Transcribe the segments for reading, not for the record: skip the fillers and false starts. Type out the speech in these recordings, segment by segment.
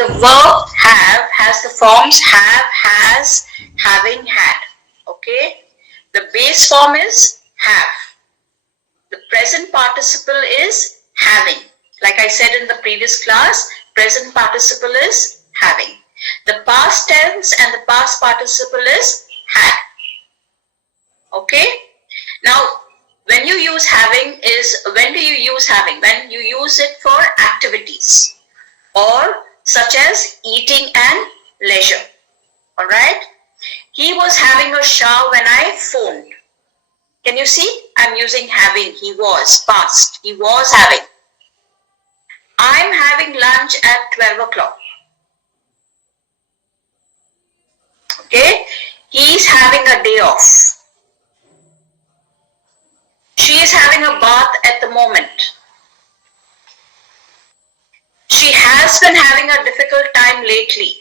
the verb have has the forms have, has, having, had. Okay. The base form is have. The present participle is having. Like I said in the previous class, present participle is having. The past tense and the past participle is had. Okay. Now, when you use having when do you use having? When you use it for activities or such as eating and leisure. All right. He was having a shower when I phoned. Can you see? I'm using having. He was past. He was having. I'm having lunch at 12 o'clock. Okay. He's having a day off. She is having a bath at the moment. She has been having a difficult time lately.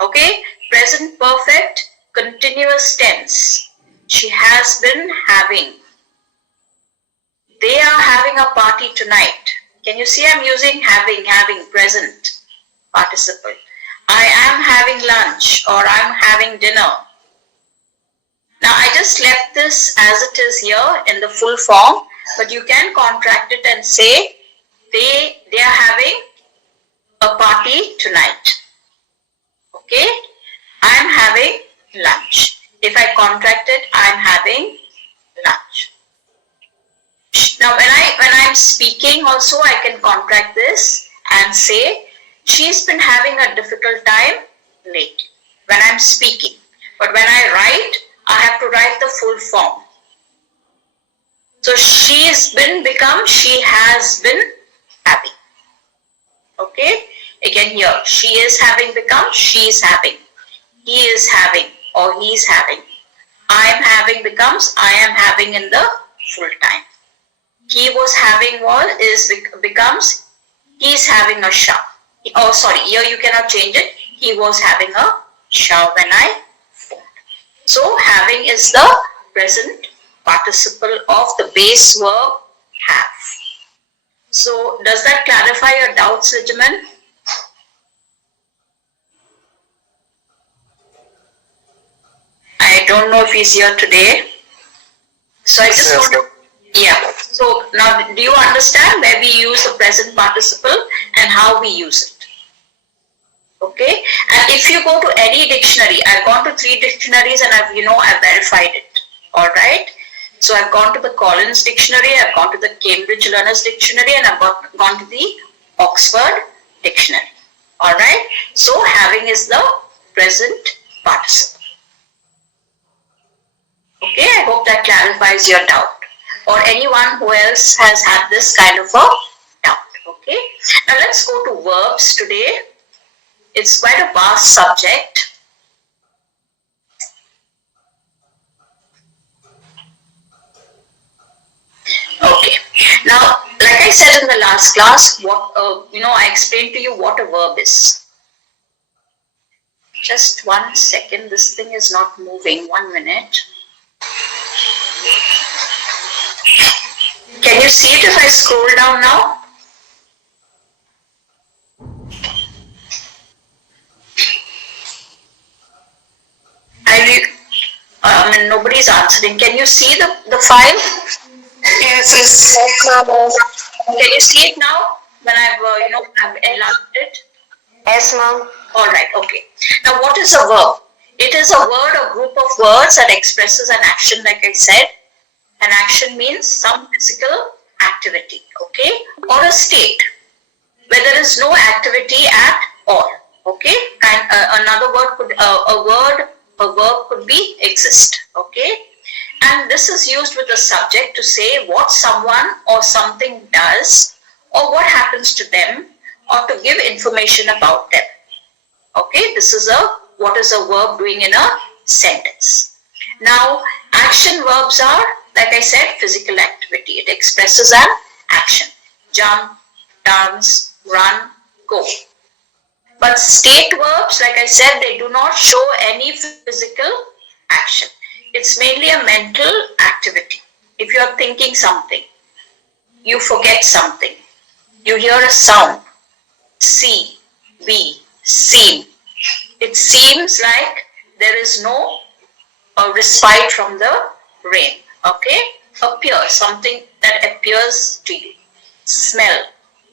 Okay. Present perfect, continuous tense. She has been having. They are having a party tonight. Can you see I'm using having, present participle. I am having lunch or I'm having dinner. Now I just left this as it is here in the full form, but you can contract it and say they are having a party tonight. Okay, I'm having lunch. If I contract it, I'm having lunch. Now when I'm speaking also, I can contract this and say she's been having a difficult time lately when I'm speaking. But when I write, I have to write the full form. So she's been become she has been having. Okay. Again here, she is having become she is having. He is having or he's having. I am having becomes I am having in the full time. He was having becomes he's having a shower. Oh sorry, here you cannot change it. He was having a shower when I phoned. So having is the present participle of the base verb have. So does that clarify your doubts, Lijaman? I don't know if he's here today. So I just want to, yeah. So now do you understand where we use the present participle and how we use it? Okay. And if you go to any dictionary, I've gone to 3 dictionaries and I've verified it. All right. So I've gone to the Collins Dictionary, I've gone to the Cambridge Learners Dictionary, and I've gone to the Oxford Dictionary. All right. So having is the present participle. Okay, I hope that clarifies your doubt. Or anyone who else has had this kind of a doubt. Okay. Now let's go to verbs today. It's quite a vast subject. Okay. Now, like I said in the last class, I explained to you what a verb is. Just 1 second. This thing is not moving. 1 minute. Can you see it if I scroll down now? Nobody's answering. Can you see the file? Yes, ma'am. Can you see it now? When I've enlarged it? Yes, ma'am. All right. Okay. Now, what is a verb? It is a word or group of words that expresses an action, like I said. An action means some physical activity, okay, or a state where there is no activity at all, okay. Another word could a verb could be exist, okay. And this is used with the subject to say what someone or something does or what happens to them or to give information about them. Okay, this is what is a verb doing in a sentence. Now, action verbs are, like I said, physical activity. It expresses an action. Jump, dance, run, go. But state verbs, like I said, they do not show any physical action. It's mainly a mental activity. If you are thinking something, you forget something, you hear a sound, see, be, It seems like there is no respite from the rain. Okay? Appear, something that appears to you. Smell,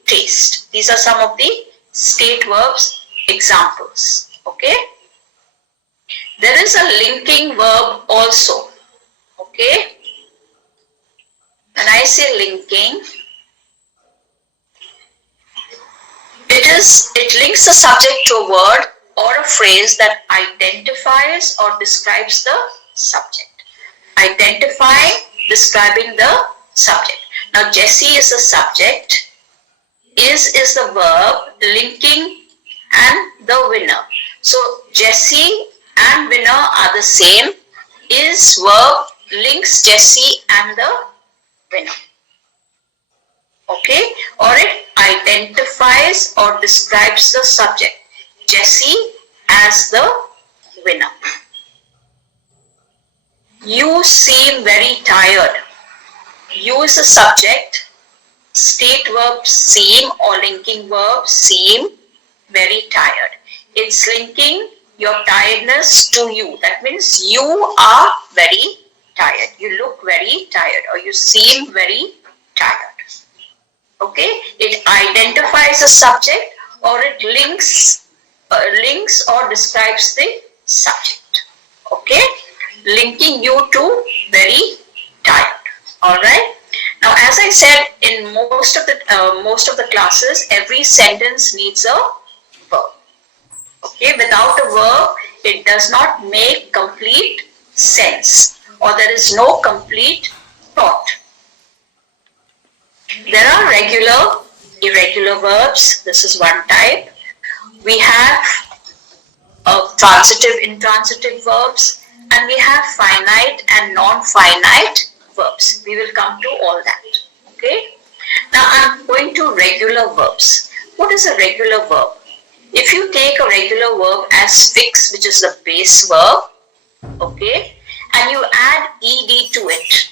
taste. These are some of the state verbs examples. Okay? There is a linking verb also. Okay? When I say linking, it links a subject to a word or a phrase that identifies or describes the subject. Identifying, describing the subject. Now Jessie is the subject, is the verb, linking and the winner. So Jessie and winner are the same. Is verb links Jessie and the winner. Okay, or it identifies or describes the subject, Jessie as the winner. You seem very tired. You is the subject, state verb seem or linking verb seem, very tired. It's linking your tiredness to you. That means you are very tired. You look very tired or you seem very tired. Okay, it identifies a subject or it links or describes the subject. Okay, linking you to very tired. All right. Now, as I said, in most of the classes, every sentence needs a verb. Okay, without a verb, it does not make complete sense, or there is no complete thought. There are regular, irregular verbs. This is one type. We have transitive, intransitive verbs, and we have finite and non-finite verbs. We will come to all that. Okay. Now I'm going to regular verbs. What is a regular verb? If you take a regular verb as fix, which is the base verb, okay, and you add ed to it,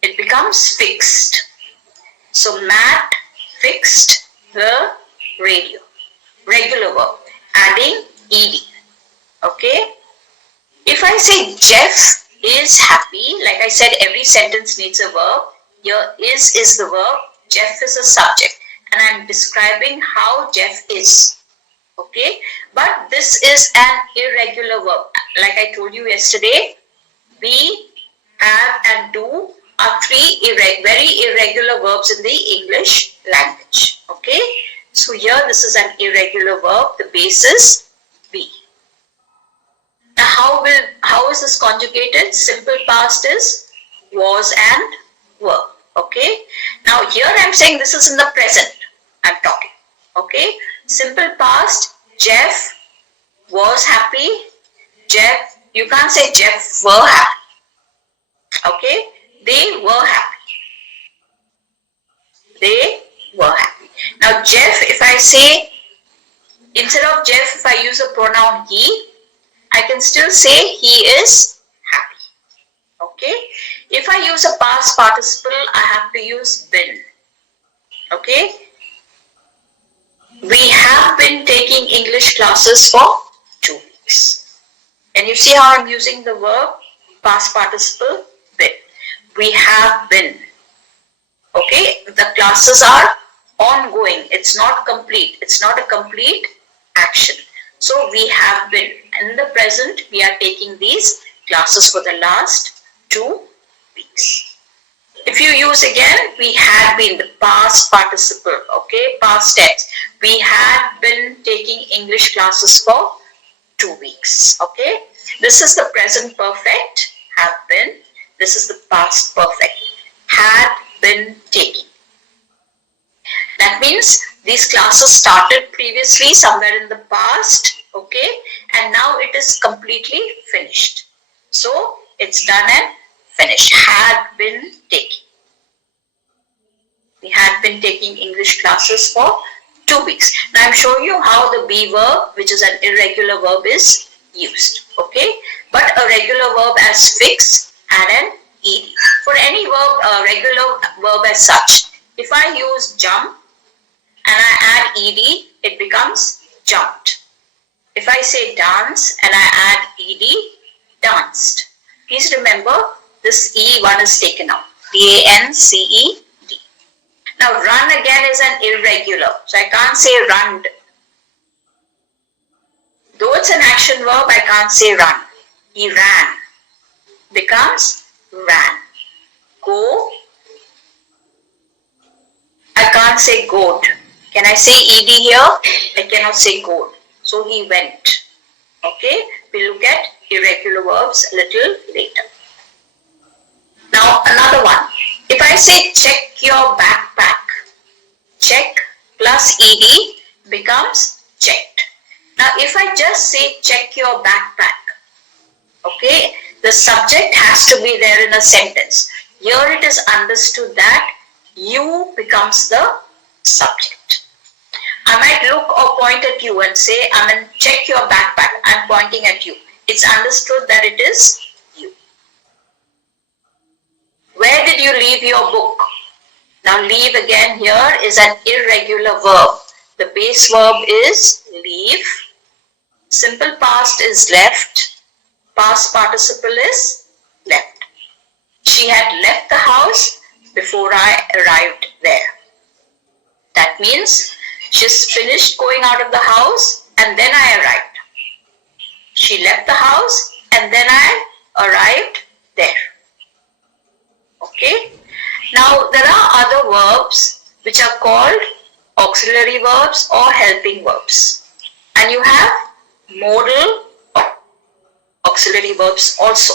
it becomes fixed. So Matt fixed the radio. Regular verb. Adding ed. Okay. If I say Jeff is happy, like I said, every sentence needs a verb. Here is the verb. Jeff is a subject. And I'm describing how Jeff is. Okay. But this is an irregular verb. Like I told you yesterday, be, have and do are three very irregular verbs in the English language. Okay. So here this is an irregular verb. The base is be. Now how is this conjugated? Simple past is was and were. Okay. Now here I'm saying this is in the present. I'm talking. Okay. Simple past, Jeff was happy. Jeff, you can't say Jeff were happy. Okay. They were happy. They were happy. Now Jeff, if I say, instead of Jeff, if I use a pronoun he, I can still say he is happy. Okay. If I use a past participle, I have to use been. Okay. We have been taking English classes for 2 weeks. And you see how I'm using the verb past participle been. We have been. Okay. The classes are ongoing. It's not complete. It's not a complete action. So we have been. In the present, we are taking these classes for the last 2 weeks. If you use again, we had been, the past participle, okay, past tense. We had been taking English classes for 2 weeks, okay. This is the present perfect, have been. This is the past perfect, had been taking. That means these classes started previously somewhere in the past, okay, and now it is completely finished. So it's done and finished. Had been taking. We had been taking English classes for 2 weeks. Now I'm showing you how the be verb, which is an irregular verb, is used. Okay, but a regular verb as fix, add an ed. For any verb, regular verb as such, if I use jump and I add ed, it becomes jumped. If I say dance and I add ed, danced. Please remember this E1 is taken out. D-A-N-C-E-D. Now run again is an irregular. So I can't say runned. Though it's an action verb, I can't say run. He ran. Becomes ran. Go. I can't say goat. Can I say ed here? I cannot say goat. So he went. Okay. We'll look at irregular verbs a little later. Now another one. If I say check your backpack, check plus ed becomes checked. Now if I just say check your backpack, okay, the subject has to be there in a sentence. Here it is understood that you becomes the subject. I might look or point at you and say, check your backpack. I'm pointing at you. It's understood that it is you. Where did you leave your book? Now leave again here is an irregular verb. The base verb is leave. Simple past is left. Past participle is left. She had left the house before I arrived there. That means she's finished going out of the house and then I arrived. She left the house and then I arrived there. Okay. Now there are other verbs which are called auxiliary verbs or helping verbs. And you have modal auxiliary verbs also.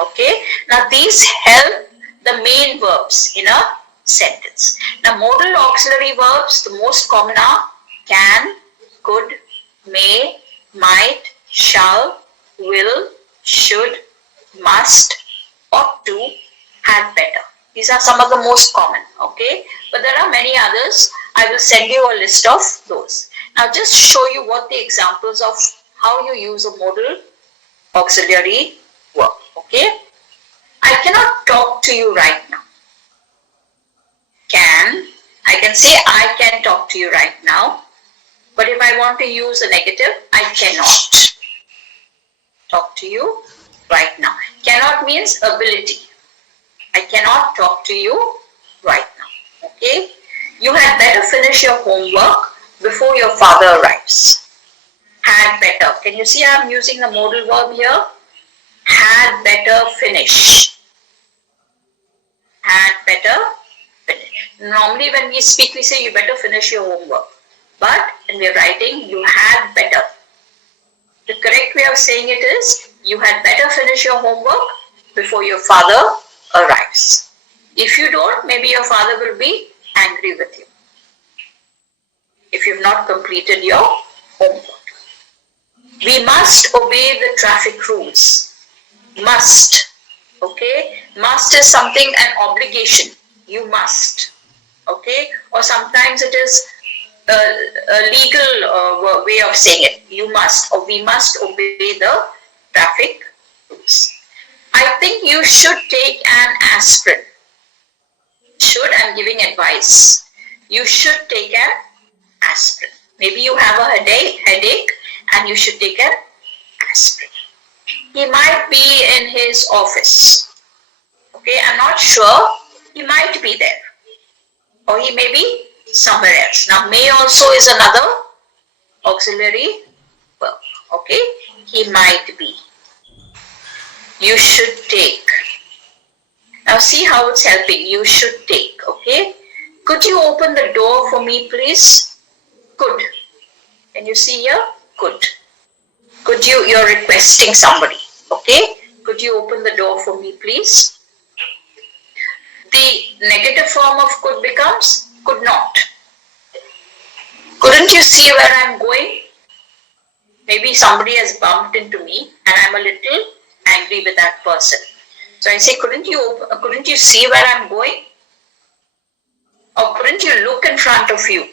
Okay. Now these help the main verbs in a sentence. Now modal auxiliary verbs, the most common are can, could, may, might, shall, will, should, must, ought to, had better. These are some of the most common, okay? But there are many others. I will send you a list of those. Now just show you what the examples of how you use a modal auxiliary verb, okay? I cannot talk to you right now. I can say I can talk to you right now. But if I want to use a negative, I cannot talk to you right now. Cannot means ability. I cannot talk to you right now. Okay? You had better finish your homework before your father arrives. Had better. Can you see I'm using the modal verb here? Had better finish. Had better finish. Normally when we speak, we say you better finish your homework. But when we're writing, you had better. The correct way of saying it is, you had better finish your homework before your father arrives. If you don't, maybe your father will be angry with you if you've not completed your homework. We must obey the traffic rules. Must. Okay? Must is something, an obligation. You must. Okay? Or sometimes it is a legal way of saying it. You must or we must obey the traffic rules. I think you should take an aspirin. Should, I'm giving advice. You should take an aspirin. Maybe you have a headache and you should take an aspirin. He might be in his office. Okay, I'm not sure. He might be there. Or he may be somewhere else. Now, may also is another auxiliary verb. Okay, he might be. You should take. Now, see how it's helping. You should take. Okay, could you open the door for me, please? Could. Can you see here? Could. Could you? You're requesting somebody. Okay, could you open the door for me, please? The negative form of could becomes could not. Couldn't you see where I'm going? Maybe somebody has bumped into me and I'm a little angry with that person. So I say, couldn't you see where I'm going? Or couldn't you look in front of you?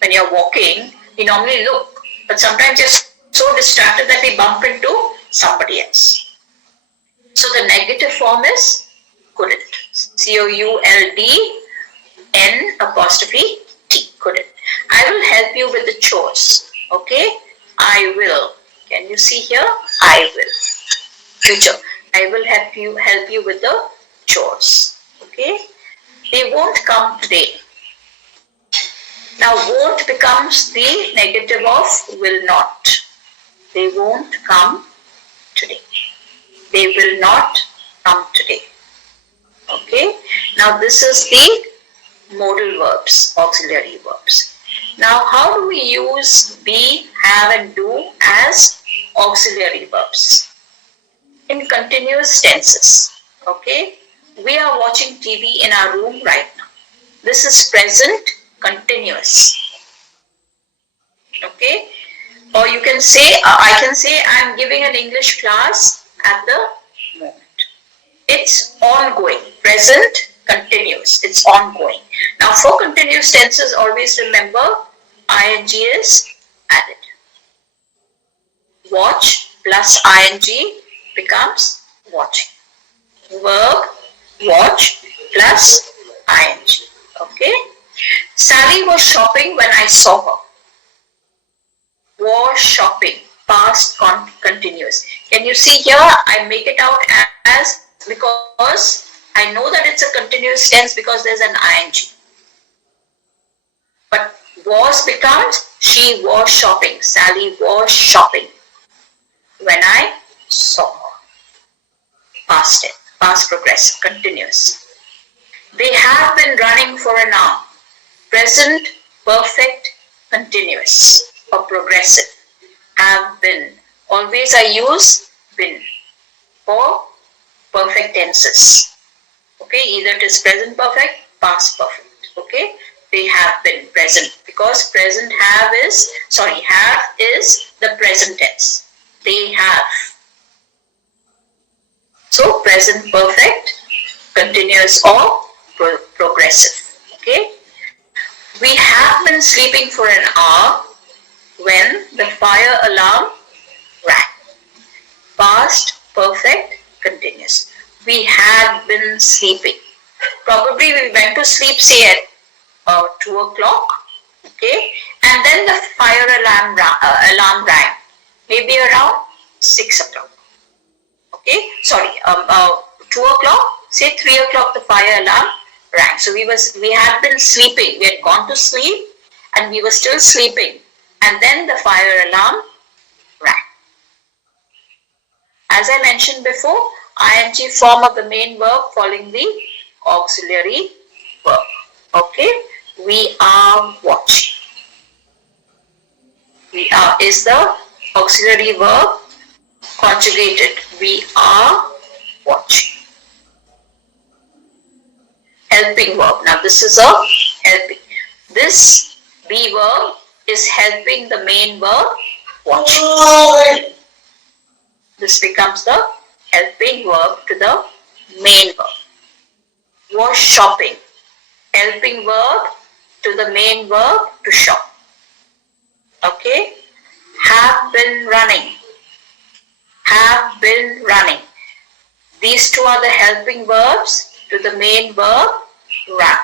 When you're walking, you normally look, but sometimes you're so distracted that we bump into somebody else. So the negative form is couldn't. C-O-U-L-D-N''T. Couldn't. I will help you with the chores. Okay? I will. Can you see here? I will. Future. I will help you with the chores. Okay. They won't come today. Now won't becomes the negative of will not. They won't come today. They will not come today. Okay. Now this is the modal verbs, auxiliary verbs. Now how do we use be, have and do as auxiliary verbs? In continuous tenses. Okay. We are watching TV in our room right now. This is present continuous. Okay. Or you can say, I can say I am giving an English class at the moment. It's ongoing. Present continuous. It's ongoing. Now for continuous tenses, always remember ing is added. Watch plus ing becomes watching. Verb watch plus ing. Okay. Sally was shopping when I saw her. Was shopping. Past continuous. Can you see here? I make it out as, because I know that it's a continuous tense because there's an ing. But was becomes she was shopping. Sally was shopping when I saw her. Past tense, past progressive, continuous. They have been running for an hour. Present perfect continuous or progressive. Have been. Always I use been for perfect tenses. Okay, either it is present perfect, past perfect. Okay, they have been present because present have is the present tense. They have. So present perfect, continuous or progressive. Okay, we have been sleeping for an hour when the fire alarm rang. Past perfect continuous. We had been sleeping. Probably we went to sleep say at 2 o'clock. Okay, and then the fire alarm rang. Maybe around 6 o'clock. Okay, sorry, 2 o'clock. Say 3 o'clock the fire alarm rang. So we had been sleeping. We had gone to sleep and we were still sleeping. And then the fire alarm rang. As I mentioned before, ing form of the main verb following the auxiliary verb. Okay, we are watching. We are is the auxiliary verb conjugated. We are watching. Helping verb. Now this is a helping. This be verb is helping the main verb watching. This becomes the helping verb to the main verb. Was shopping. Helping verb to the main verb to shop. Okay. Have been running. Have been running. These two are the helping verbs to the main verb run.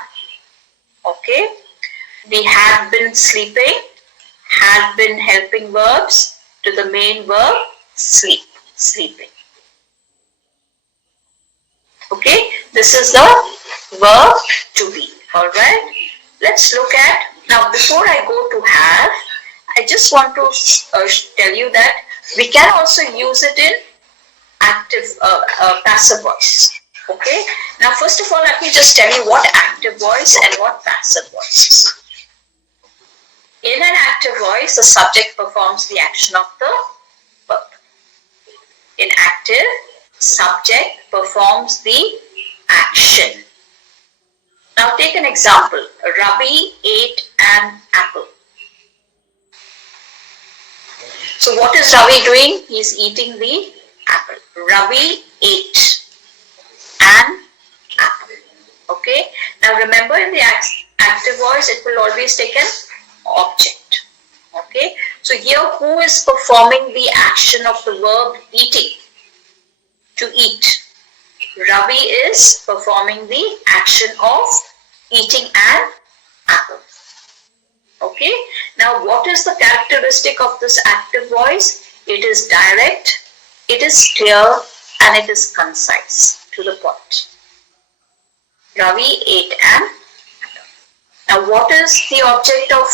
Okay. We have been sleeping. Have been helping verbs to the main verb sleep. Sleeping. Okay, this is the verb to be. Alright, let's look at, now before I go to have, I just want to tell you that we can also use it in active, passive voice. Okay, now first of all, let me just tell you what active voice and what passive voice is. In an active voice, the subject performs the action of the verb. In active, subject performs the action. Now take an example. Ravi ate an apple. So what is Ravi doing? He is eating the apple. Ravi ate an apple. Okay. Now remember, in the active voice, it will always take an object. Okay. So here, who is performing the action of the verb eating? To eat. Ravi is performing the action of eating an apple. Okay. Now, what is the characteristic of this active voice? It is direct, it is clear, and it is concise, to the point. Ravi ate an apple. Now, what is the object of,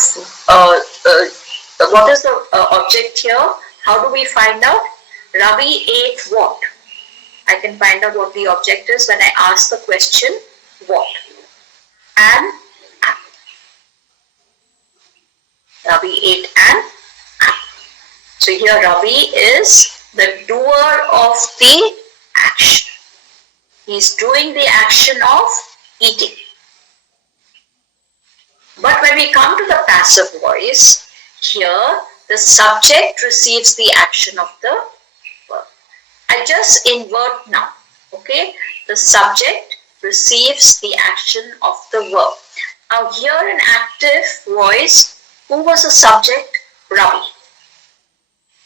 what is the object here? How do we find out? Ravi ate what? I can find out what the object is when I ask the question, what? An apple. Ravi ate an apple. So here Ravi is the doer of the action. He is doing the action of eating. But when we come to the passive voice, here the subject receives the action of the verb. I just invert now, okay? The subject receives the action of the verb. Now here in active voice, who was the subject? Ravi.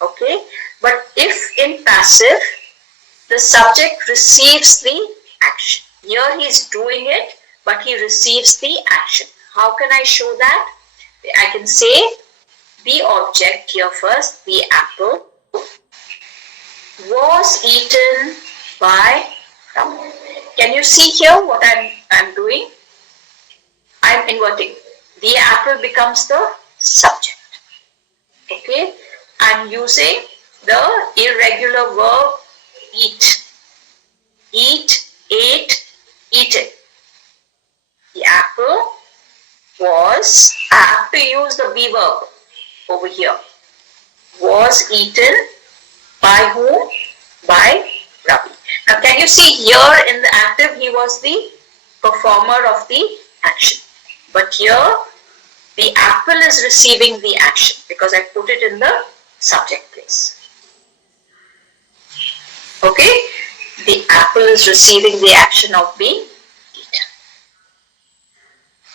Okay? But if in passive, the subject receives the action. Here he is doing it, but he receives the action. How can I show that? I can say the object here first, the apple, was eaten by Ravi. Can you see here what I'm doing? I'm inverting. The apple becomes the subject. Okay? I'm using the irregular verb eat. Eat, ate, eaten. The apple was, I have to use the be verb over here. Was eaten by whom? By Ravi. Now can you see here in the active he was the performer of the action. But here the apple is receiving the action because I put it in the subject place. Okay? The apple is receiving the action of being eaten.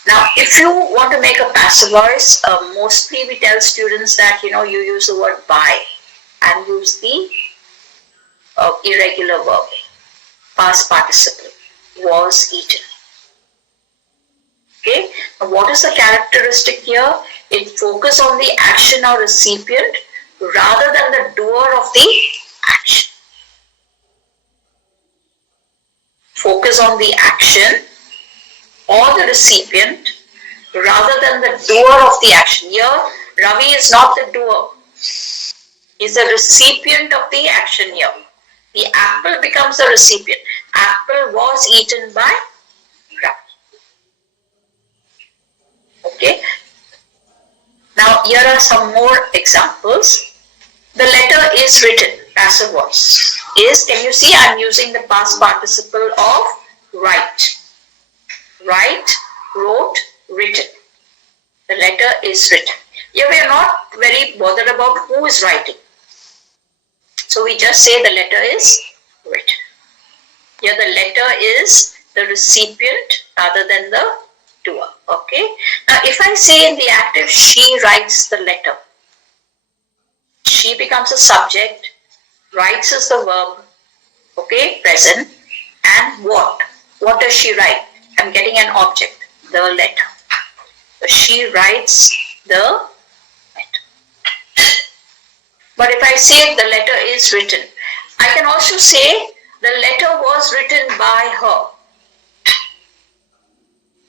Now, if you want to make a passive voice, mostly we tell students that, you use the word by and use the irregular verb, past participle, was eaten. Okay, now what is the characteristic here? It focuses on the action or recipient rather than the doer of the action. Focus on the action or the recipient rather than the doer of the action. Here, Ravi is not the doer. He is the recipient of the action here. The apple becomes the recipient. Apple was eaten by Ravi. Okay. Now, here are some more examples. The letter is written, passive voice. Can you see I'm using the past participle of write. Write, wrote, written. The letter is written. Here we are not very bothered about who is writing. So we just say the letter is written. Here the letter is the recipient rather than the doer. Okay. Now if I say in the active, she writes the letter. She becomes a subject, writes is the verb, okay, present, and what? What does she write? I'm getting an object, the letter. So she writes the letter. But if I say the letter is written, I can also say the letter was written by her.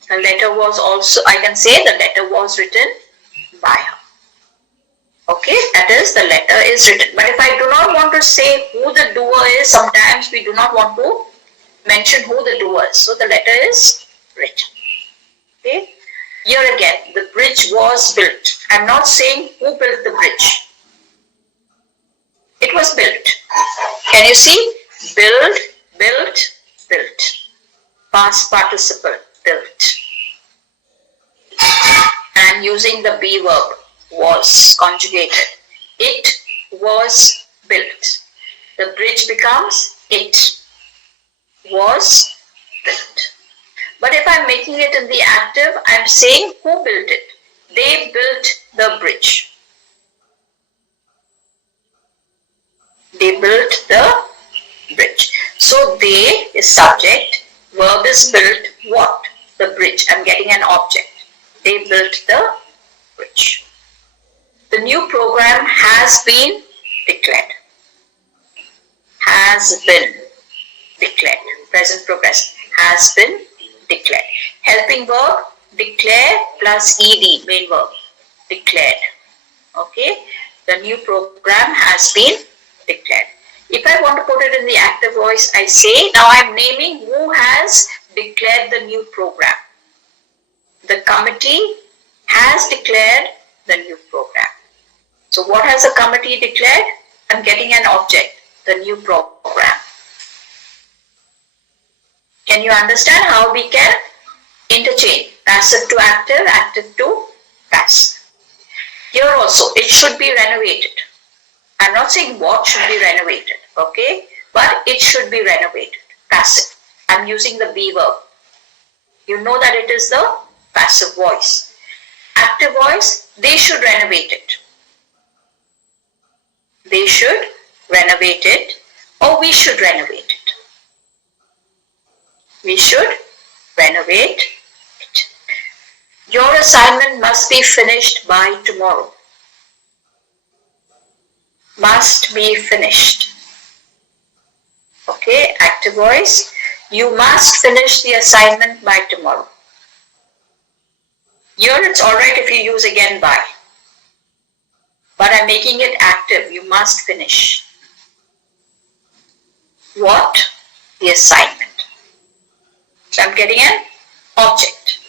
The letter was also, I can say the letter was written by her. Okay, that is the letter is written. But if I do not want to say who the doer is, sometimes we do not want to mention who the doer is. So the letter is written. Okay, here again, the bridge was built. I'm not saying who built the bridge. It was built. Can you see? Build, built, built. Past participle, built. And using the be verb, was conjugated. It was built. The bridge becomes it was built. But if I'm making it in the active, I'm saying who built it. They built the bridge. They built the bridge. So they is subject, verb is built, what? The bridge. I'm getting an object. They built the bridge. The new program has been declared. Has been declared. Present progressive. Has been declared. Helping verb, declare plus ed, main verb. Declared. Okay. The new program has been declared. If I want to put it in the active voice, I say, now I'm naming who has declared the new program. The committee has declared the new program. So what has the committee declared? I'm getting an object, the new program. Can you understand how we can interchange passive to active, active to passive? Here also, it should be renovated. I'm not saying what should be renovated, okay? But it should be renovated, passive. I'm using the be verb. You know that it is the passive voice. Active voice, they should renovate it. They should renovate it, or we should renovate it. We should renovate it. Your assignment must be finished by tomorrow. Must be finished. Okay, active voice. You must finish the assignment by tomorrow. Here it's alright if you use again by. But I'm making it active. You must finish. What? The assignment. So I'm getting an object.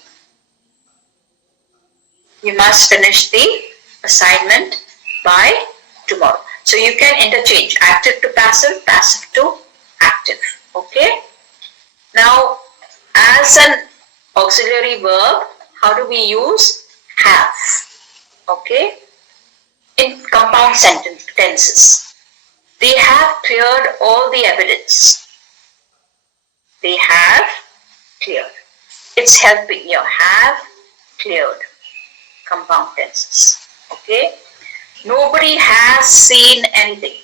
You must finish the assignment by tomorrow. So you can interchange active to passive, passive to active. Okay. Now, as an auxiliary verb, how do we use have? Okay. In compound tenses, they have cleared all the evidence. They have cleared. It's helping you. Have cleared. Compound tenses. Okay. Nobody has seen anything.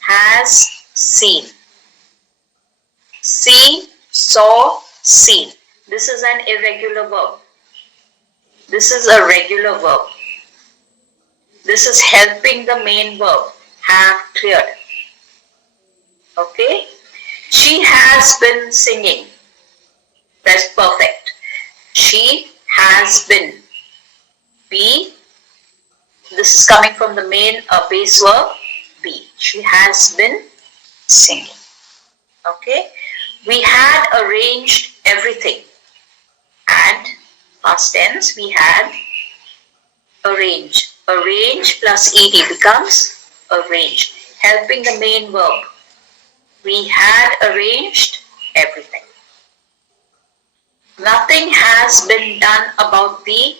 Has seen. See, saw, seen. This is an irregular verb. This is a regular verb. This is helping the main verb. Have cleared. Okay. She has been singing. That's perfect. She has been. Be. This is coming from the main base verb. Be. She has been singing. Okay. We had arranged everything. And past tense, we had arranged. Arrange plus ed becomes arrange. Helping the main verb. We had arranged everything. Nothing has been done about the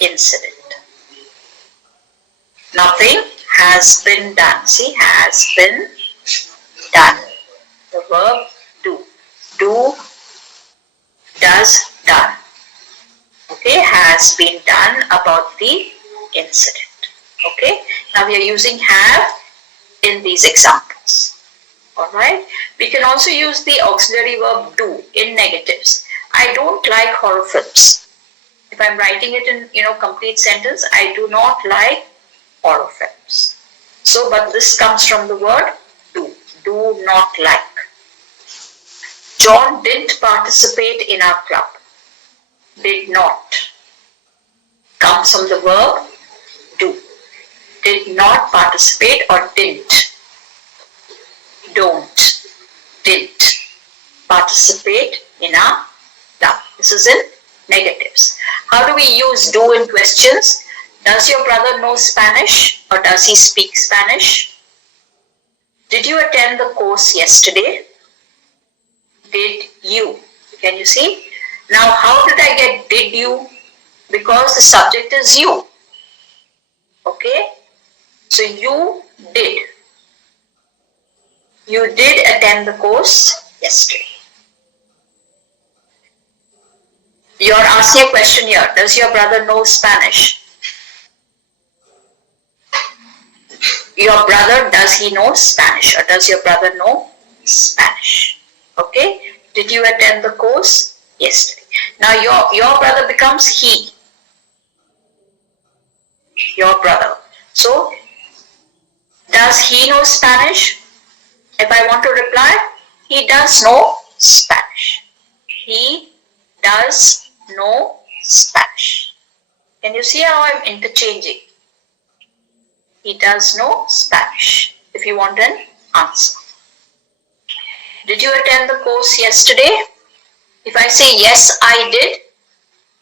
incident. Nothing has been done. See, has been done. The verb do. Do, does, done. Okay, has been done about the incident. Okay, now we are using have in these examples. Alright, we can also use the auxiliary verb do in negatives. I don't like horror films. If I'm writing it in complete sentence, I do not like horror films. So, but this comes from the word do not like. John didn't participate in our club. Did not. Comes from the verb do. Did not participate or didn't. Don't. Didn't participate in our club. This is in negatives. How do we use do in questions? Does your brother know Spanish or does he speak Spanish? Did you attend the course yesterday? Did you? Can you see? Now, how did I get did you? Because the subject is you. Okay? So, you did. You did attend the course yesterday. You're asking a question here. Does your brother know Spanish? Your brother, does he know Spanish or does your brother know Spanish? Okay? Did you attend the course yesterday? Now your brother becomes he. Your brother. So, does he know Spanish? If I want to reply, he does know Spanish. He does know Spanish. Can you see how I'm interchanging? He does know Spanish. If you want an answer. Did you attend the course yesterday? If I say yes, I did.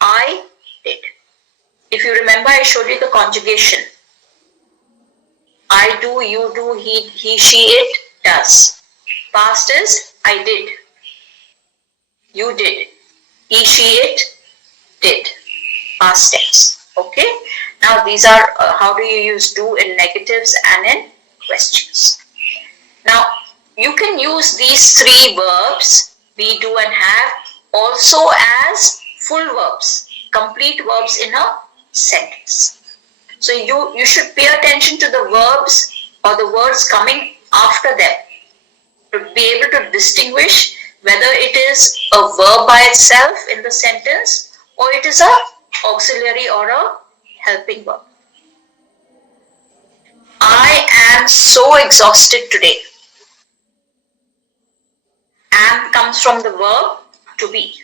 I did. If you remember, I showed you the conjugation. I do, you do, he, she, it does. Past is I did. You did. He, she, it did. Past tense. Okay. Now these are how do you use do in negatives and in questions. Now you can use these three verbs, be, do and have, also as full verbs, complete verbs in a sentence. So you should pay attention to the verbs or the words coming after them to be able to distinguish whether it is a verb by itself in the sentence or it is a auxiliary or a helping verb. I am so exhausted today. Am comes from the verb to be.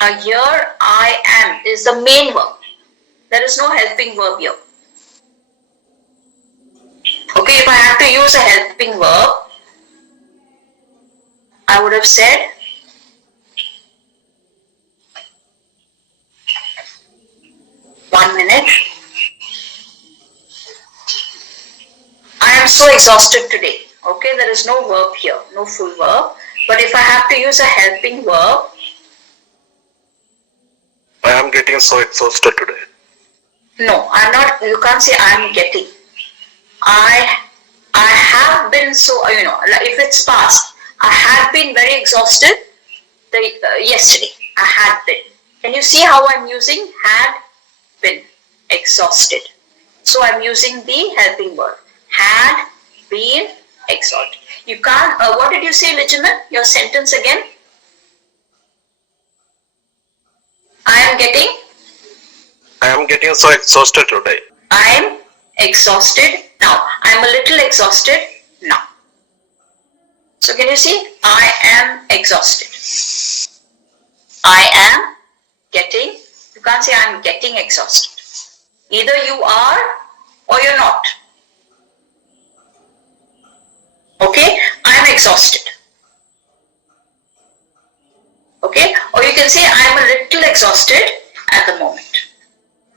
Now here I am is the main verb. There is no helping verb here. Okay, if I have to use a helping verb, I would have said one minute. I am so exhausted today. Okay, there is no verb here, no full verb. But if I have to use a helping verb, I am getting so exhausted today. No, I'm not. You can't say I'm getting. I have been so, if it's past, I have been very exhausted yesterday. I had been. Can you see how I'm using had been exhausted? So I'm using the helping word. Had been exhausted. You can't, what did you say, Lijaman? Your sentence again? I am getting so exhausted today. I am exhausted now. I am a little exhausted now. So can you see? I am exhausted. I am getting. You can't say I am getting exhausted. Either you are or you're not. Okay? I am exhausted. Okay? Or you can say I am a little exhausted at the moment.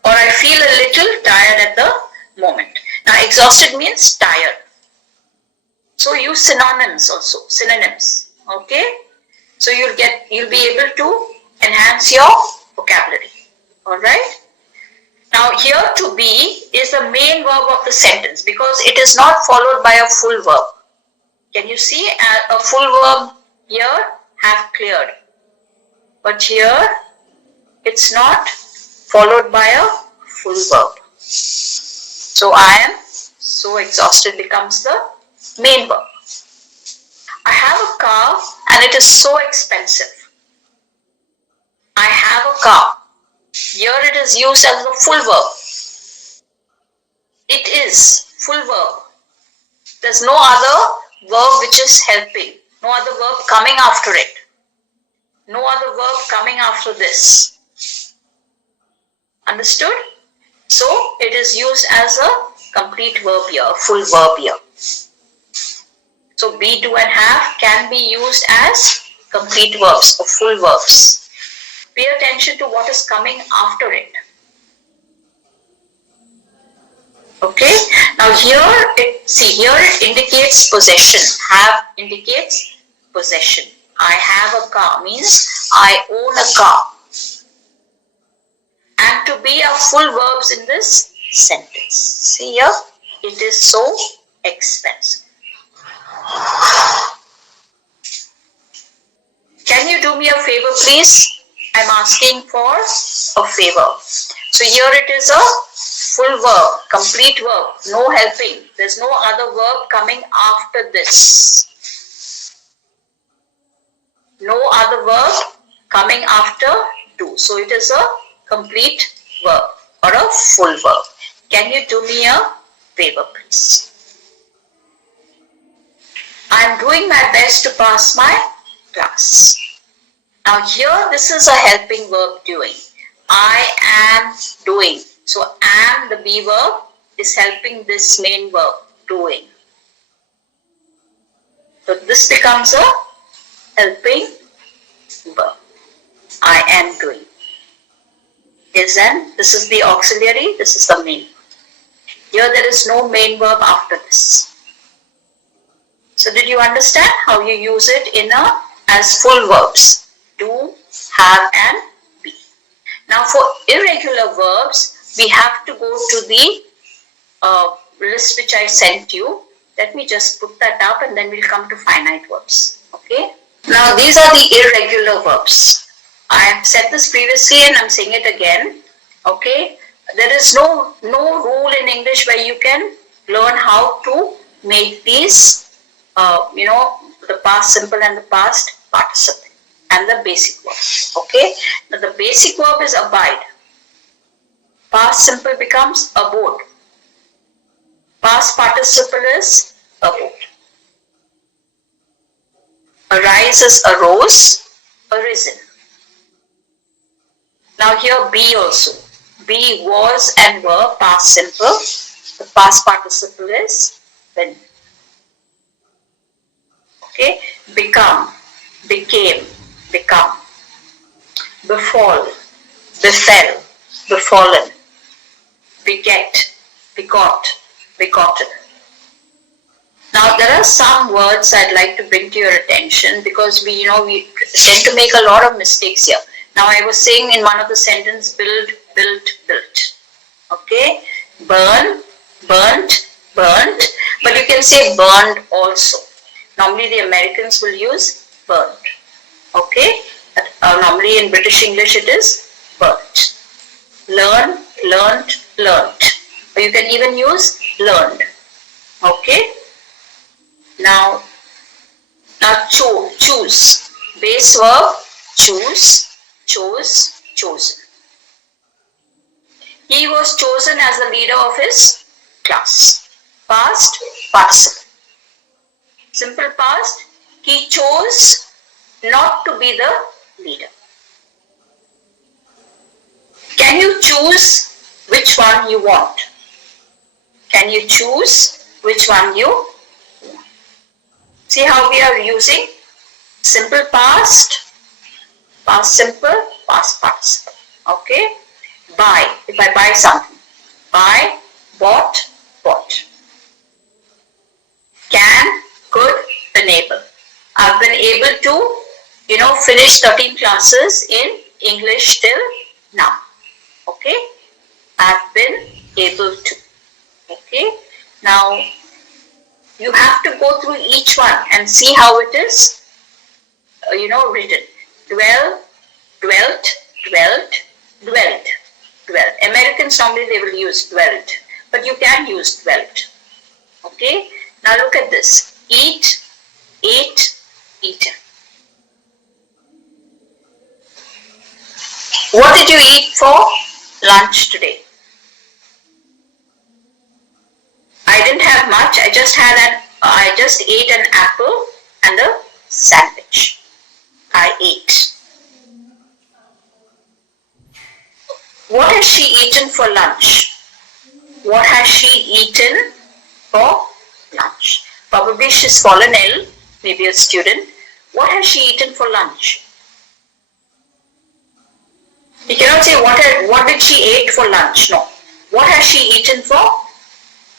Or I feel a little tired at the moment. Now exhausted means tired. So use synonyms also. Synonyms. Okay? So you'll be able to enhance your vocabulary. Alright? Now here to be is the main verb of the sentence because it is not followed by a full verb. Can you see a full verb here have cleared? But here it's not followed by a full verb. So I am so exhausted becomes the main verb. I have a car and it is so expensive. I have a car. Here it is used as a full verb. It is full verb. There's no other verb which is helping. No other verb coming after it. No other verb coming after this. Understood? So it is used as a complete verb here, a full verb here. So be, do and have can be used as complete verbs or full verbs. Pay attention to what is coming after it. Okay. Now here it indicates possession. Have indicates possession. I have a car means I own a car. And to be are full verbs in this sentence. See here, it is so expensive. Can you do me a favor, please? I'm asking for a favor. So here it is a full verb, complete verb, no helping. There's no other verb coming after this. No other verb coming after do. So it is a complete verb or a full verb. Can you do me a favor, please? I'm doing my best to pass my class. Now here, this is a helping verb doing. I am doing. So am, the be verb, is helping this main verb, doing. So this becomes a helping verb. I am doing. This is the auxiliary, this is the main. Here there is no main verb after this. So did you understand how you use it as full verbs? Do, have and be. Now for irregular verbs, we have to go to the list which I sent you. Let me just put that up and then we'll come to finite verbs. Okay. Now these are the irregular verbs. I have said this previously and I'm saying it again. Okay. There is no rule in English where you can learn how to make these, the past simple and the past participle and the basic verb. Okay. Now the basic verb is abide. Past simple becomes abode. Past participle is abode. Arise is arose, arisen. Now here be also. Be, was and were, past simple. The past participle is been. Okay. Become, became, become. Befall, befell, befallen. Beget, begot, begotten. Now there are some words I'd like to bring to your attention because we tend to make a lot of mistakes here. Now I was saying in one of the sentences, build, built, built. Okay, burn, burnt, burnt, but you can say burned also. Normally the Americans will use burnt. Okay, normally in British English it is burnt. Learn, learnt, learnt. Or you can even use learned. Okay. Now choose. Base verb, choose, chose, chosen. He was chosen as the leader of his class. Past, participle. Simple past, he chose not to be the leader. Can you choose which one you want? Can you choose which one you want? See how we are using simple past, past simple, past participle. Okay. Buy, if I buy something. Buy, bought, bought. Can, could, enable. I've been able to, finish 13 classes in English till now. Okay. I've been able to. Okay. Now, you have to go through each one and see how it is, written. Dwell, dwelt, dwelt, dwelt, dwelt. Americans normally they will use dwelt, but you can use dwelt. Okay. Now look at this. Eat, ate, eaten. What did you eat for lunch today? I didn't have much. I just ate an apple and a sandwich. I ate. What has she eaten for lunch? What has she eaten for lunch? Probably she's fallen ill, maybe a student. What has she eaten for lunch? You cannot say what did she eat for lunch. No. What has she eaten for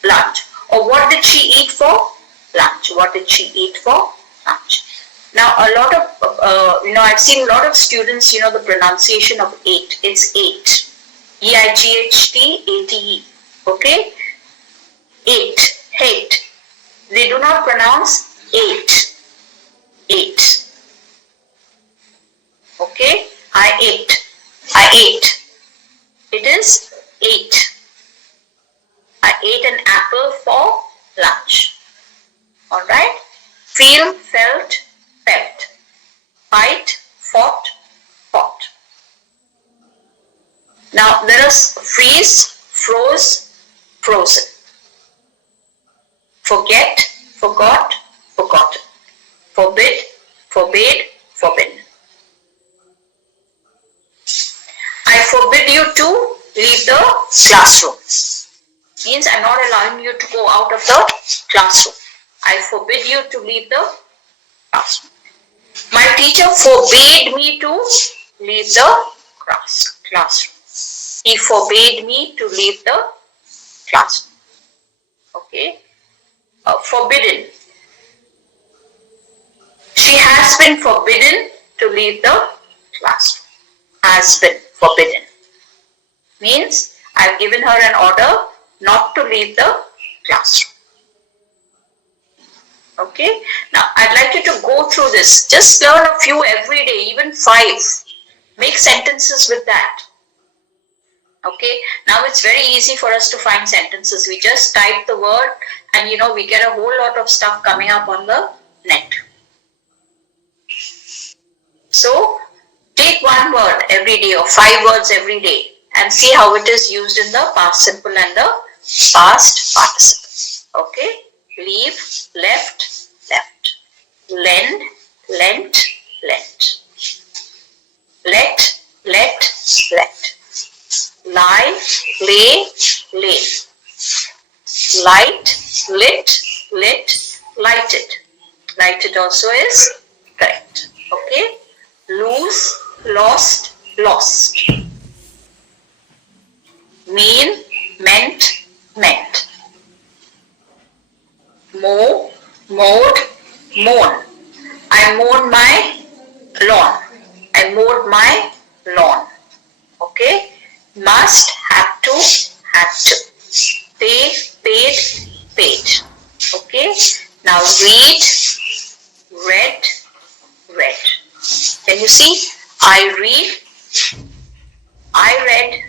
lunch? Or what did she eat for lunch? What did she eat for lunch? Now a lot of, I've seen a lot of students, the pronunciation of ate. It's ate. E-I-G-H-T-A-T-E. Okay? Ate. Hate. They do not pronounce ate. Ate. Okay? I ate. I ate. It is ate. I ate an apple for lunch. Alright? Feel, felt, felt. Fight, fought, fought. Now there is freeze, froze, frozen. Forget, forgot, forgotten. Forbid, forbade, forbidden. I forbid you to leave the classroom. Means I'm not allowing you to go out of the classroom. I forbid you to leave the classroom. My teacher forbade me to leave the classroom. He forbade me to leave the classroom. Okay. Forbidden. She has been forbidden to leave the classroom. Has been forbidden. Means I've given her an order not to leave the classroom. Okay. Now I'd like you to go through this. Just learn a few every day, even 5. Make sentences with that. Okay. Now it's very easy for us to find sentences. We just type the word and we get a whole lot of stuff coming up on the net. So take one word every day or 5 words every day and see how it is used in the past simple and the past participle. Okay. Leave, left, left. Lend, lent, lent. Let, let. Lie, lay, lay. Light, lit, lit, lighted. Lighted also is correct. Okay. Lose, lost, lost. Mean, meant, meant. Mow, mowed, mown. I mowed my lawn. I mowed my lawn. Okay. Must, have to, had to. Pay, paid, paid. Okay. Now read, read, read. Can you see? I read. I read.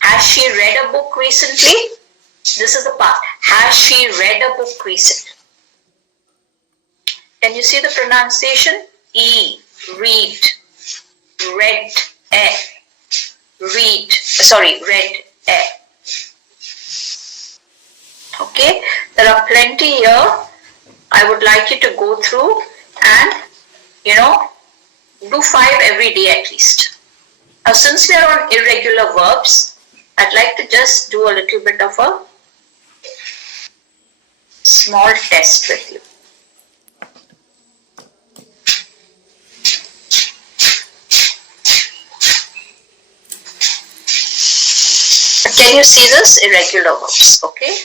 Has she read a book recently? This is the part. Has she read a book recently? Can you see the pronunciation? E, read, read, read, read, Okay, there are plenty here. I would like you to go through and, do 5 every day at least. Now, since we are on irregular verbs, I'd like to just do a little bit of a small test with you. Can you see this? Irregular verbs, okay?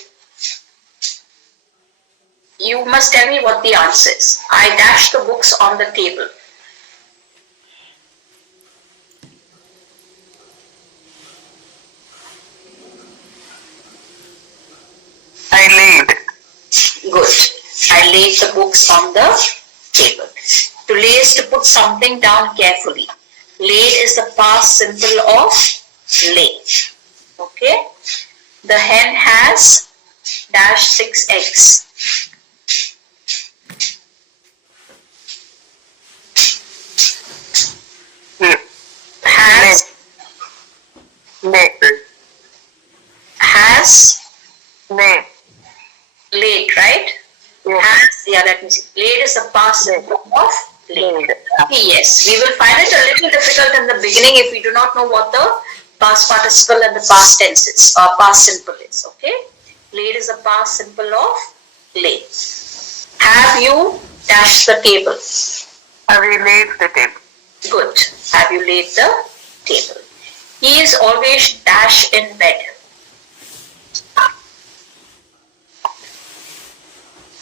You must tell me what the answer is. I dash the books on the table. I laid. Good. I laid the books on the table. To lay is to put something down carefully. Laid is the past simple of lay. Okay. The hen has dash 6 eggs. Has laid, right? Has, let me see. Laid is the past simple of laid. Yes, we will find it a little difficult in the beginning if we do not know what the past participle and the past tense is, or past simple is, okay? Laid is the past simple of lay. Have you dashed the table? Have you laid the table? Good. Have you laid the table? He is always dash in bed.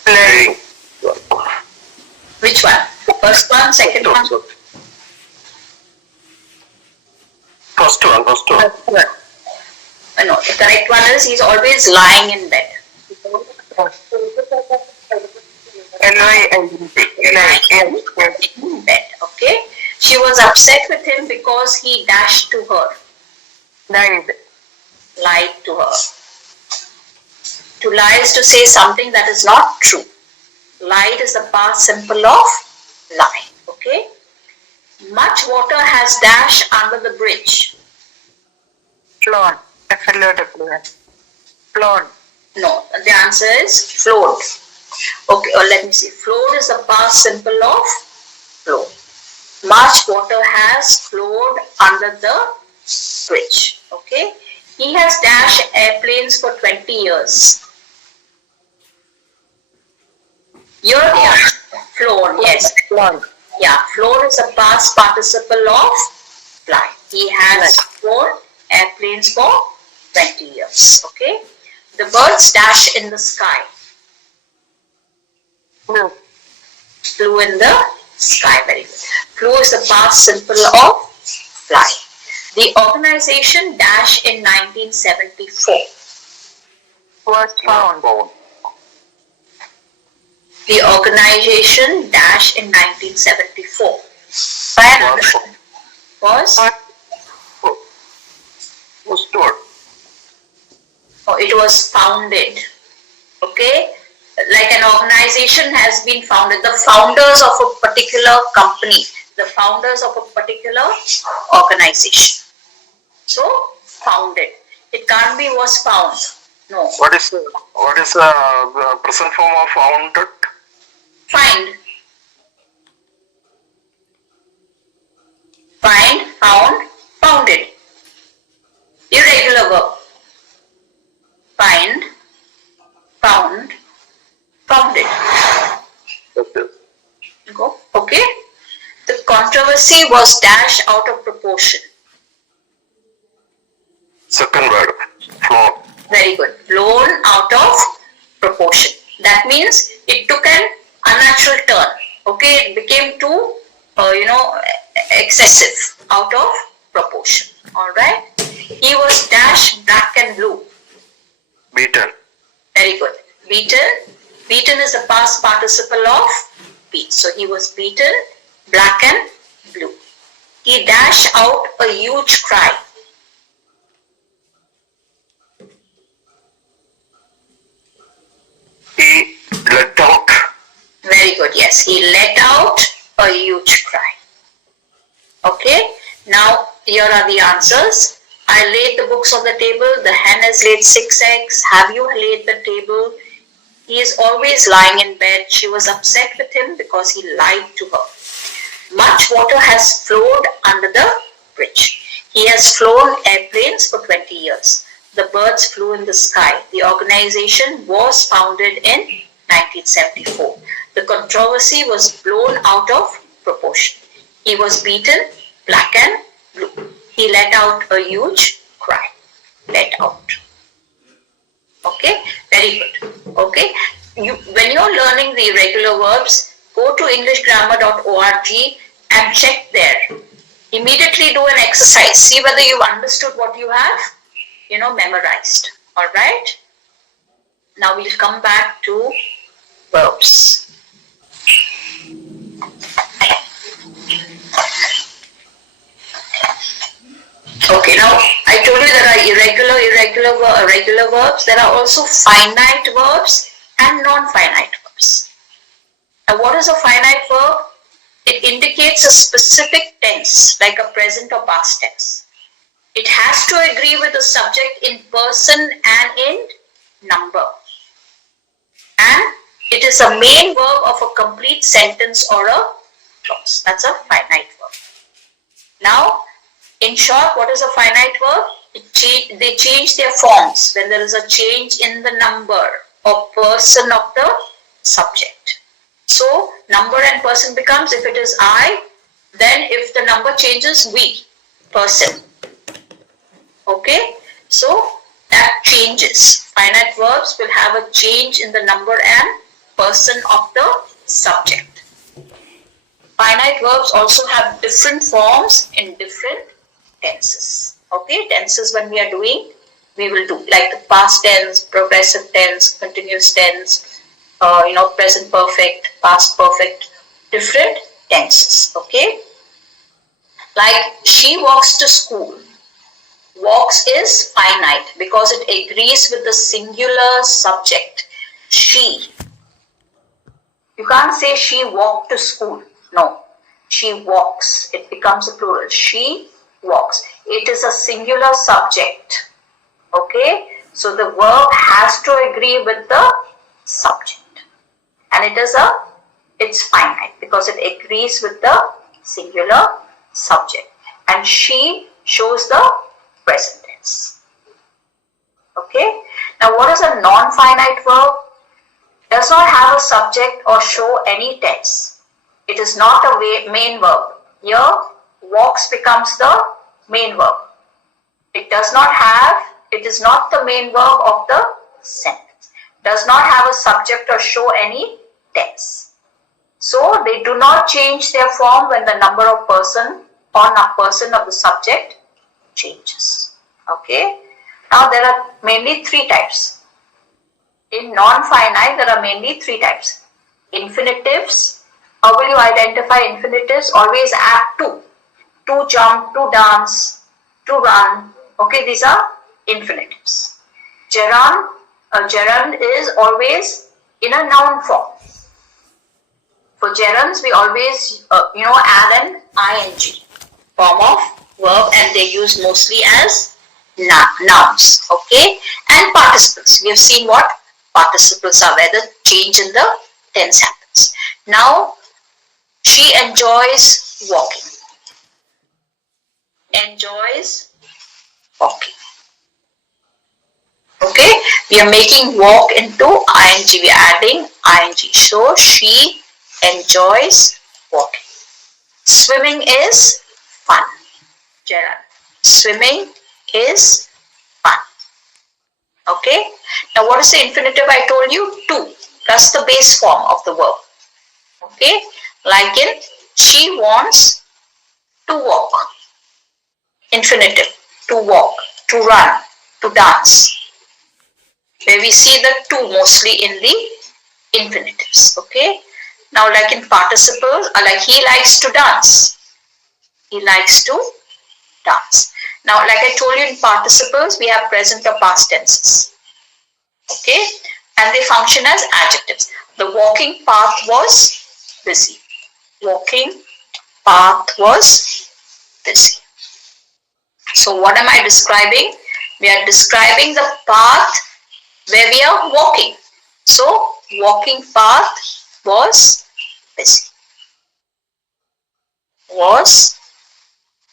Playing. Which one? First one, second one? First one. No, the correct one is he's always lying in bed. In bed, okay? She was upset with him because he dashed to her. Lied to her. To lie is to say something that is not true. Lied is the past simple of lie. Okay? Much water has dashed under the bridge. Flown. F-L-O-W-N. Flown. No, the answer is flowed. Okay, let me see. Flowed is the past simple of flow. Much water has flowed under the bridge. Okay. He has dashed airplanes for 20 years. You're the answer. Flown, yes. Flown. Yeah, flown is a past participle of fly. He has flown airplanes for 20 years. Okay. The birds dash in the sky. Flew. Flew in the sky. Very good. Flew is the past simple of fly. The organization dash in 1974. Was found. The organization dash in 1974. Was stored. it was founded. Okay, like an organization has been founded. The founders of a particular company, the founders of a particular organization. So founded. It can't be was found. No. What is the present form of founded? Find. Find, found, founded. Irregular verb. Find, found, founded. Okay. Go. Okay. The controversy was dashed out of proportion. Second word. Flown. Very good. Blown out of proportion. That means it took an unnatural turn. Okay. It became too, excessive, out of proportion. All right. He was dashed black and blue. Beaten. Very good. Beaten. Beaten is the past participle of beat. So he was beaten, black and blue. He dashed out a huge cry. He let out. Very good. Yes, he let out a huge cry. Okay. Now here are the answers. I laid the books on the table. The hen has laid 6 eggs. Have you laid the table? He is always lying in bed. She was upset with him because he lied to her. Much water has flowed under the bridge. He has flown airplanes for 20 years. The birds flew in the sky. The organization was founded in 1974. The controversy was blown out of proportion. He was beaten, black and blue. He let out a huge cry. Let out. Okay, very good. Okay, when you're learning the irregular verbs, go to englishgrammar.org and check there. Immediately do an exercise. See whether you've understood what you have, memorized. All right. Now we'll come back to verbs. Okay, now I told you there are regular verbs. There are also finite verbs and non-finite verbs. Now what is a finite verb? It indicates a specific tense, like a present or past tense. It has to agree with the subject in person and in number. And it is a main verb of a complete sentence or a clause. That's a finite verb. Now, in short, what is a finite verb? They change their forms when there is a change in the number or person of the subject. So, number and person becomes, if it is I, then if the number changes, we, person. Okay, so that changes. Finite verbs will have a change in the number and person of the subject. Finite verbs also have different forms in different tenses. Okay, tenses when we are doing, we will do like the past tense, progressive tense, continuous tense, present perfect, past perfect, different tenses. Okay, like she walks to school. Walks is finite because it agrees with the singular subject. She. You can't say she walked to school. No. She walks. It becomes a plural. She walks. It is a singular subject. Okay. So the verb has to agree with the subject, and it's finite because it agrees with the singular subject, and she shows the present tense. Okay. Now what is a non-finite verb? Does not have a subject or show any tense. It is not a main verb. Here, walks becomes the main verb. It is not the main verb of the sentence. Does not have a subject or show any tense. So they do not change their form when the number of person of the subject changes. Okay. Now there are mainly three types. In non-finite, there are mainly three types. Infinitives. How will you identify infinitives? Always add to. To jump, to dance, to run. Okay, these are infinitives. Gerund is always in a noun form. For gerunds, we always add an ing form of verb, and they use mostly as nouns. Okay, and participles. We have seen what participles are, where the change in the tense happens. Now, she enjoys walking. Enjoys walking. Okay, we are making walk into ing. We are adding ing. So she enjoys walking. Swimming is fun. Gerard. Swimming is fun. Okay. Now what is the infinitive I told you? To plus the base form of the verb. Okay. Like in she wants to walk. Infinitive. To walk. To run. To dance. Where we see the to mostly in the infinitives. Okay. Now like in participles, like he likes to dance. He likes to dance. Now like I told you in participles, we have present or past tenses. Okay. And they function as adjectives. The walking path was busy. Walking path was busy. So what am I describing? We are describing the path where we are walking. So walking path was busy. Was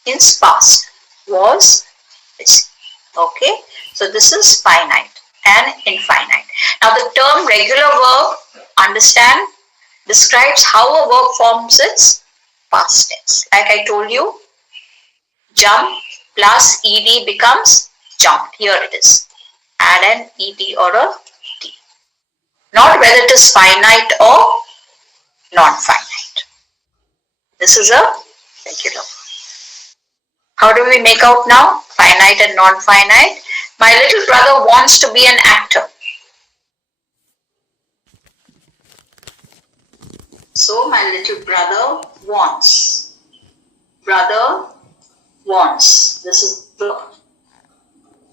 means past. Was busy. Okay. So this is finite and infinite. Now the term regular verb, understand, describes how a verb forms its past tense. Like I told you, jump plus ed becomes jumped. Here it is. Add an ed or a t. Not whether it is finite or non-finite. This is a regular verb. How do we make out now? Finite and non-finite. My little brother wants to be an actor. So my little brother wants. Brother wants. This is the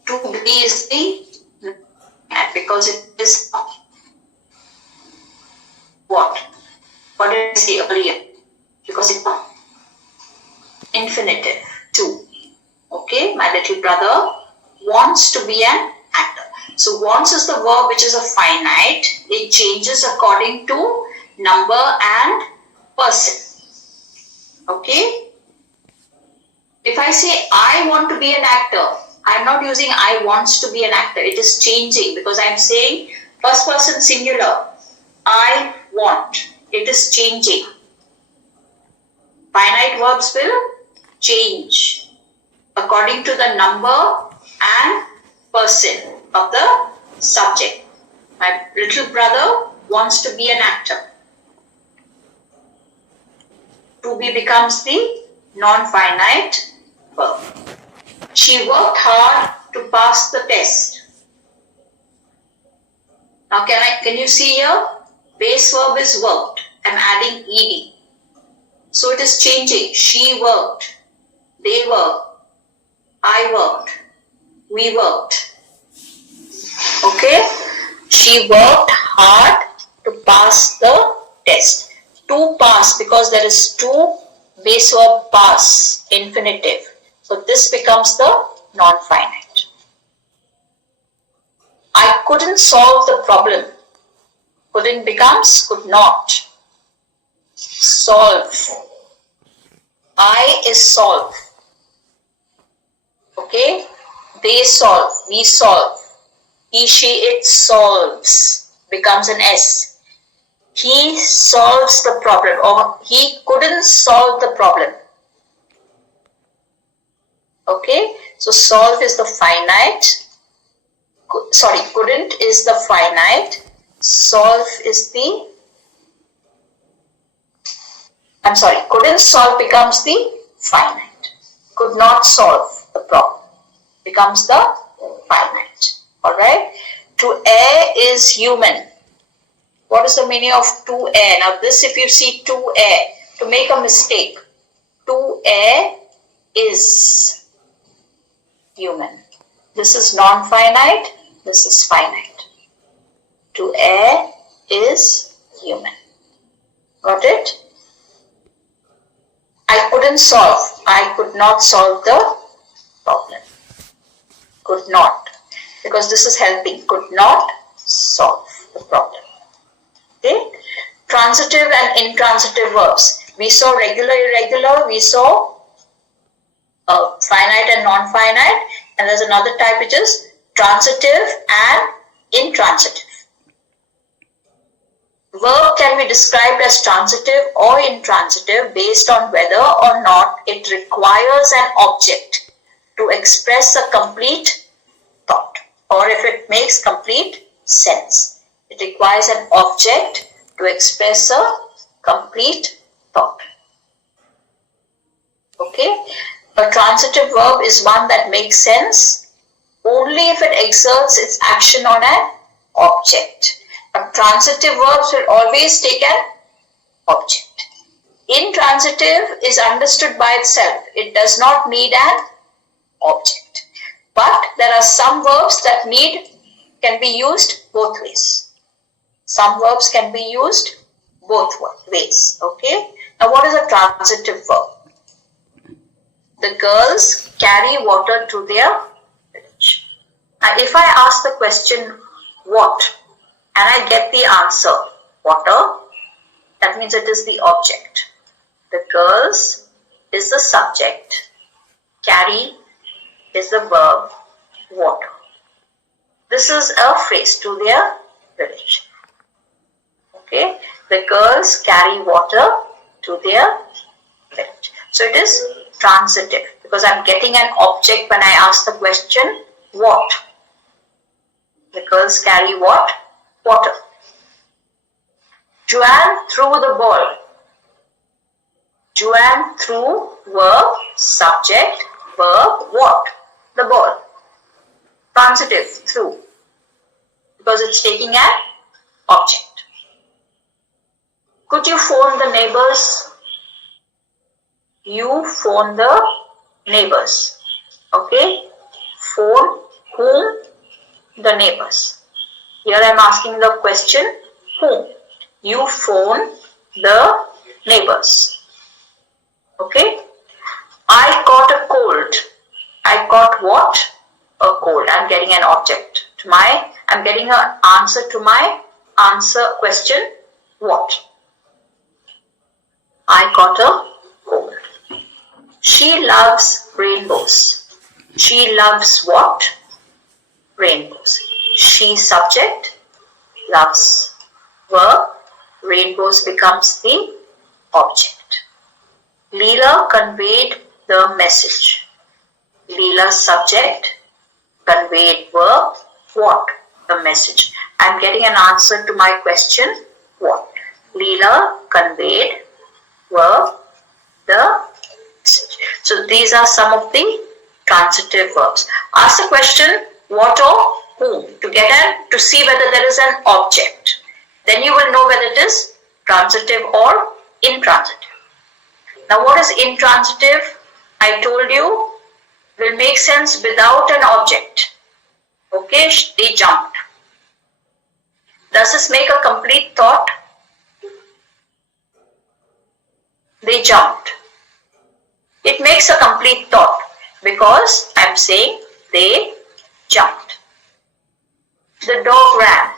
to be is the because it is what? What did I say earlier? Because it's infinitive to. Okay, my little brother wants to be an actor. So wants is the verb which is a finite. It changes according to number and person. Okay. If I say I want to be an actor, I am not using I wants to be an actor. It is changing because I am saying first person singular. I want. It is changing. Finite verbs will change according to the number and person of the subject. My little brother wants to be an actor. To be becomes the non-finite verb. She worked hard to pass the test. Now can you see here? Base verb is worked. I am adding ed. So it is changing. She worked. They worked. I worked. We worked. Okay? She worked hard to pass the test. To pass, because there is to base verb pass, infinitive. So this becomes the non-finite. I couldn't solve the problem. Couldn't becomes could not. Solve. I is solve. Okay? They solve. We solve. He, she, it solves. Becomes an S. He solves the problem, or he couldn't solve the problem. Okay? So solve is the finite. Sorry, couldn't is the finite. Solve is the, couldn't solve becomes the finite. Could not solve the problem becomes the finite. Alright? To err is human. What is the meaning of to err? Now this, if you see to err, to make a mistake, to err is human. This is non-finite, this is finite. To err is human. Got it? I couldn't solve. I could not solve the problem. Could not. Because this is helping. Could not solve the problem. Okay? Transitive and intransitive verbs. We saw regular, irregular. We saw finite and non-finite. And there's another type which is transitive and intransitive. Verb can be described as transitive or intransitive based on whether or not it requires an object to express a complete thought, or if it makes complete sense. It requires an object to express a complete thought. Okay? A transitive verb is one that makes sense only if it exerts its action on an object. Transitive verbs will always take an object. Intransitive is understood by itself. It does not need an object. But there are some verbs that can be used both ways. Some verbs can be used both ways. Okay. Now what is a transitive verb? The girls carry water to their village. Now if I ask the question what, and I get the answer, water, that means it is the object. The girls is the subject. Carry is the verb, water. This is a phrase, to their village. Okay, the girls carry water to their village. So it is transitive because I'm getting an object when I ask the question, what? The girls carry what? Water. Joanne threw the ball. Joanne threw, verb, subject, verb, what? The ball. Transitive, threw. Because it's taking an object. Could you phone the neighbors? You phone the neighbors. Okay? Phone whom? The neighbors. Here I am asking the question, whom? You phone the neighbors. Okay? I caught a cold. I caught what? A cold. I am getting an object to my, I am getting an answer to my answer question, what? I caught a cold. She loves rainbows. She loves what? Rainbows. She subject, loves, verb, rainbows becomes the object. Leela conveyed the message. Leela subject, conveyed verb, what? The message. I am getting an answer to my question, what? Leela conveyed verb, the message. So these are some of the transitive verbs. Ask the question, what or whom, to see whether there is an object. Then you will know whether it is transitive or intransitive. Now what is intransitive? I told you will make sense without an object. Okay, they jumped. Does this make a complete thought? They jumped. It makes a complete thought because I am saying they jumped. The dog ran.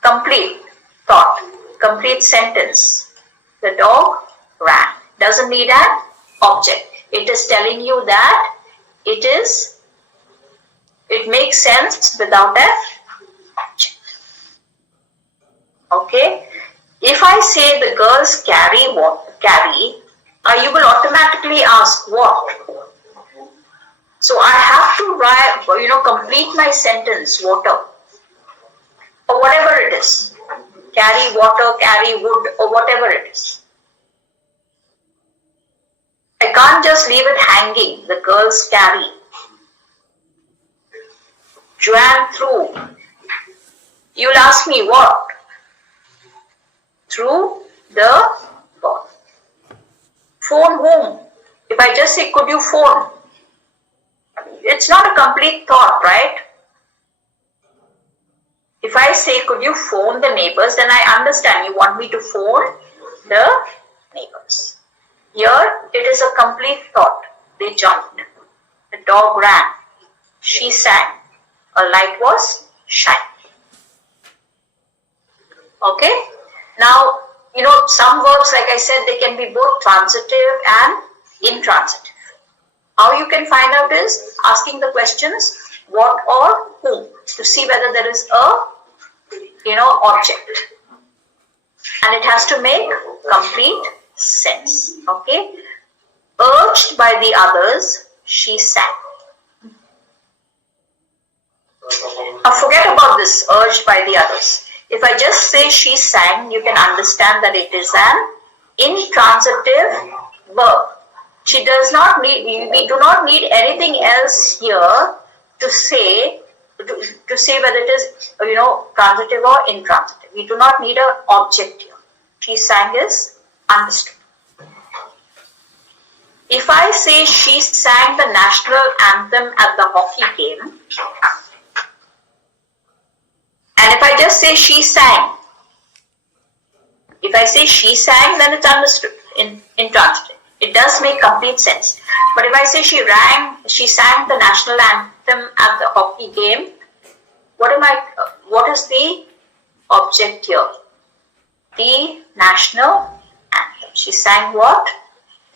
Complete thought, complete sentence. The dog ran. Doesn't need an object. It is telling you that it makes sense without an object. Okay? If I say the girls carry what? Carry, you will automatically ask what? So I have to write, complete my sentence, water, or whatever it is. Carry water, carry wood, or whatever it is. I can't just leave it hanging. The girls carry. Ran through. You'll ask me what? Through the ball. Phone whom? If I just say, could you phone? It's not a complete thought, right? If I say, could you phone the neighbors, then I understand you want me to phone the neighbors. Here, it is a complete thought. They jumped. The dog ran. She sang. A light was shining. Okay? Now, some verbs, like I said, they can be both transitive and intransitive. How you can find out is asking the questions what or whom to see whether there is a object, and it has to make complete sense. Okay? Urged by the others, she sang. Now forget about this, urged by the others. If I just say she sang, you can understand that it is an intransitive verb. She does not need, we do not need anything else here to say whether it is, transitive or intransitive. We do not need an object here. She sang is understood. If I say she sang the national anthem at the hockey game, and if I just say she sang, if I say she sang, then it's understood in intransitive. It does make complete sense. But if I say she sang the national anthem at the hockey game, what is the object here? The national anthem. She sang what?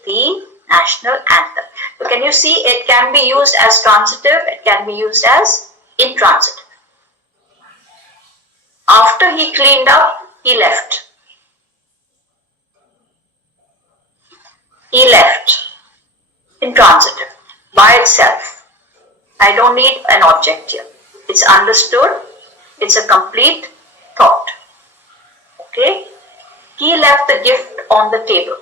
The national anthem. So can you see it can be used as transitive, it can be used as intransitive. After he cleaned up, he left. He left. Intransitive. By itself. I don't need an object here. It's understood. It's a complete thought. Okay? He left the gift on the table.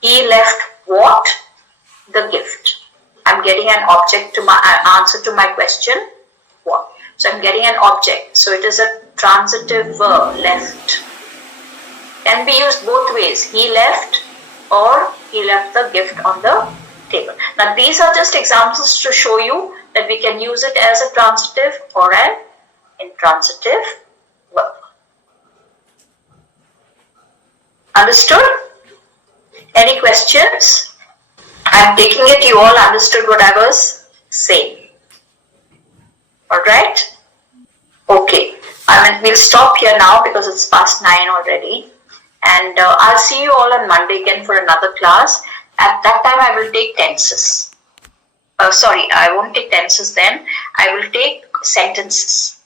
He left what? The gift. I'm getting an object to my answer to my question. What? So I'm getting an object. So it is a transitive verb, left. Can be used both ways. He left or he left the gift on the table. Now these are just examples to show you that we can use it as a transitive or an intransitive verb. Understood? Any questions? I'm taking it you all understood what I was saying. Alright? Okay. We'll stop here now because it's past 9 already. And I'll see you all on Monday again for another class. At that time I will take tenses. Sorry, I won't take tenses then. I will take sentences.